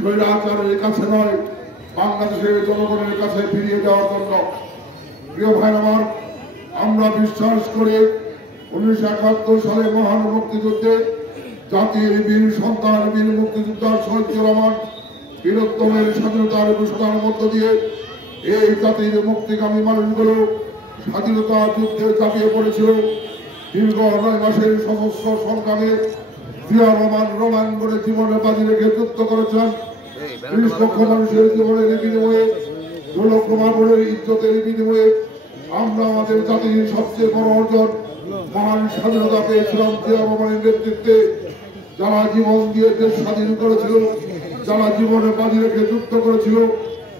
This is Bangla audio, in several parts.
স্বৈরাচারের কাছে নয়, বাংলাদেশের জনগণের কাছে ফিরিয়ে দেওয়ার জন্য। প্রিয় ভাই আমার, আমরা বিশ্বাস করে 1971 সালে মহান মুক্তিযুদ্ধে জাতির বীর সন্তান বীর মুক্তিযোদ্ধা শহীদ রহমান বীরত্তমের স্বাধীনতার ঘোষণার মধ্য দিয়ে এই জাতির মুক্তিগামী মানুষগুলো স্বাধীনতা যুদ্ধে ঝাঁপিয়ে পড়েছিল। দীর্ঘ 9 মাসের সশস্ত্র সংগ্রামে জিয়া রহমান করে জীবনে বাজি রেখে যুদ্ধ করেছেন। 30 লক্ষ মানুষের জীবনের বিনিময়ে 2 লক্ষ মানুষের ইজ্জতের বিনিময়ে আমরা আমাদের জাতির সবচেয়ে বড় অর্জন মহান স্বাধীনতা পেয়েছিলাম জিয়া রহমানের নেতৃত্বে। যারা জীবন দিয়ে দেশ স্বাধীন করেছিল, যারা জীবনে বাজি রেখে যুদ্ধ করেছিল,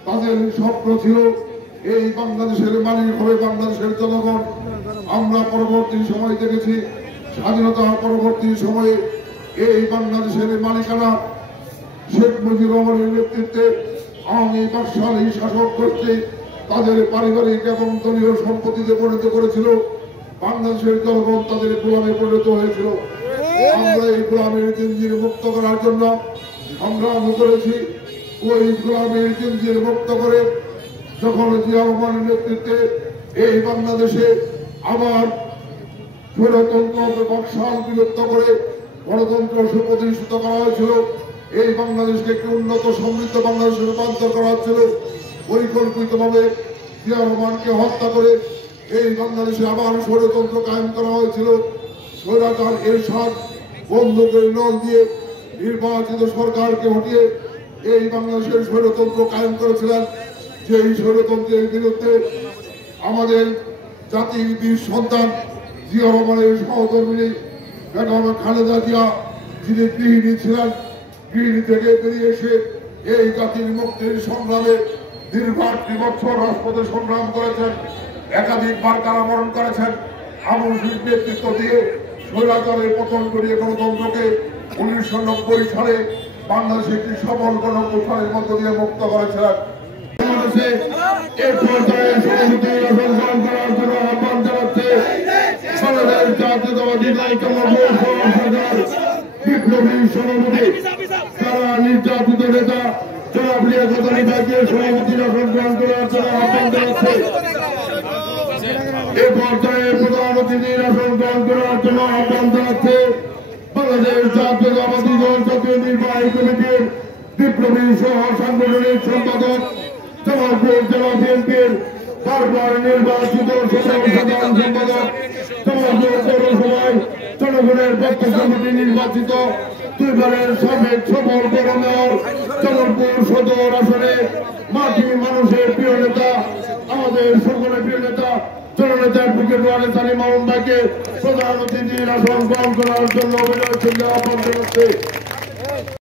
তাদের স্বপ্ন ছিল এই বাংলাদেশের মালিক হবে বাংলাদেশের জনগণ। আমরা পরবর্তী সময় দেখেছি স্বাধীনতা পরবর্তী সময়ে এই বাংলাদেশের মালিকানা শেখ মুজিবুর রহমানের নেতৃত্বে আওয়ামী বাকশালী শাসক করতে তাদের পারিবারিক এবং দলীয় সম্পত্তিতে পরিণত করেছিল। বাংলাদেশের জনগণ তাদের গোলামে পরিণত হয়েছিল। আমরা এই গোলামের জিনজির মুক্ত করার জন্য সংগ্রাম করেছি। ওই গোলামের জিনজির মুক্ত করে যখন জিয়া রহমানের নেতৃত্বে এই বাংলাদেশে আবার স্বৈরতন্ত্র বাকশাল বিলুপ্ত করে গণতন্ত্র সুপ্রতিষ্ঠিত করা হয়েছিল, এই বাংলাদেশকে একটি উন্নত সমৃদ্ধ বাংলাদেশে রূপান্তর করা হচ্ছিল। পরিকল্পিতভাবে জিয়া রহমানকে হত্যা করে এই বাংলাদেশে আবার স্বৈরতন্ত্র কায়েম করা হয়েছিল। স্বৈরাচার এরশাদ বন্দুকের নল দিয়ে নির্বাচিত সরকারকে হটিয়ে এই বাংলাদেশের স্বৈরতন্ত্র কায়েম করেছিলেন। যে এই স্বৈরতন্ত্রের বিরুদ্ধে আমাদের জাতির বীর সন্তান জিয়া রহমানের সহধর্মিণী বেগম খালেদা জিয়া, যিনি গৃহিণী ছিলেন, গৃহিণী থেকে বেরিয়ে এসে এই জাতির মুক্তির সংগ্রামে দীর্ঘ 8 বছর রাজপথে সংগ্রাম করেছেন, একাধিকবার কারাবরণ করেছেন। আমূল নেতৃত্ব দিয়ে স্বৈরাচারের পতন করিয়ে গণতন্ত্রকে 1990 সালে বাংলাদেশে একটি সফল গণপ্রথানের মধ্য দিয়ে মুক্ত করেছিলেন। বিপ্লবী সভাপতি তারা নির্যাতিত নেতা জনাব লিয়াকত আলী ভাইকে সভাপতি আসন গ্রহণ করার জন্য আহ্বান জানাচ্ছে। এ পর্যায়ে প্রধান অতিথির আসন গ্রহণ করার জন্য আহ্বান জানাচ্ছে বাংলাদেশ জাতীয়তাবাদী দল জাতীয় নির্বাহী কমিটির বিপ্লবী সহ সাংগঠনিক সম্পাদক জামালপুর জেলা বিএনপির বারবার নির্বাচিত সাধারণ সম্পাদক, জামালপুর পৌরসভায় জনগণের পক্ষ কমিটি নির্বাচিত 2 বারের সাবেক সফল বড় মেয়র, জামালপুর সদর আসনে মাটি মানুষের প্রিয় নেতা, আমাদের সকলের প্রিয় নেতা জননেতা অ্যাডভোকেট ওয়ারেস আলী মামুন ভাইকে প্রধান অতিথির আসন গ্রহণ করার জন্য অভিনন্দন আহ্বান জানাচ্ছে।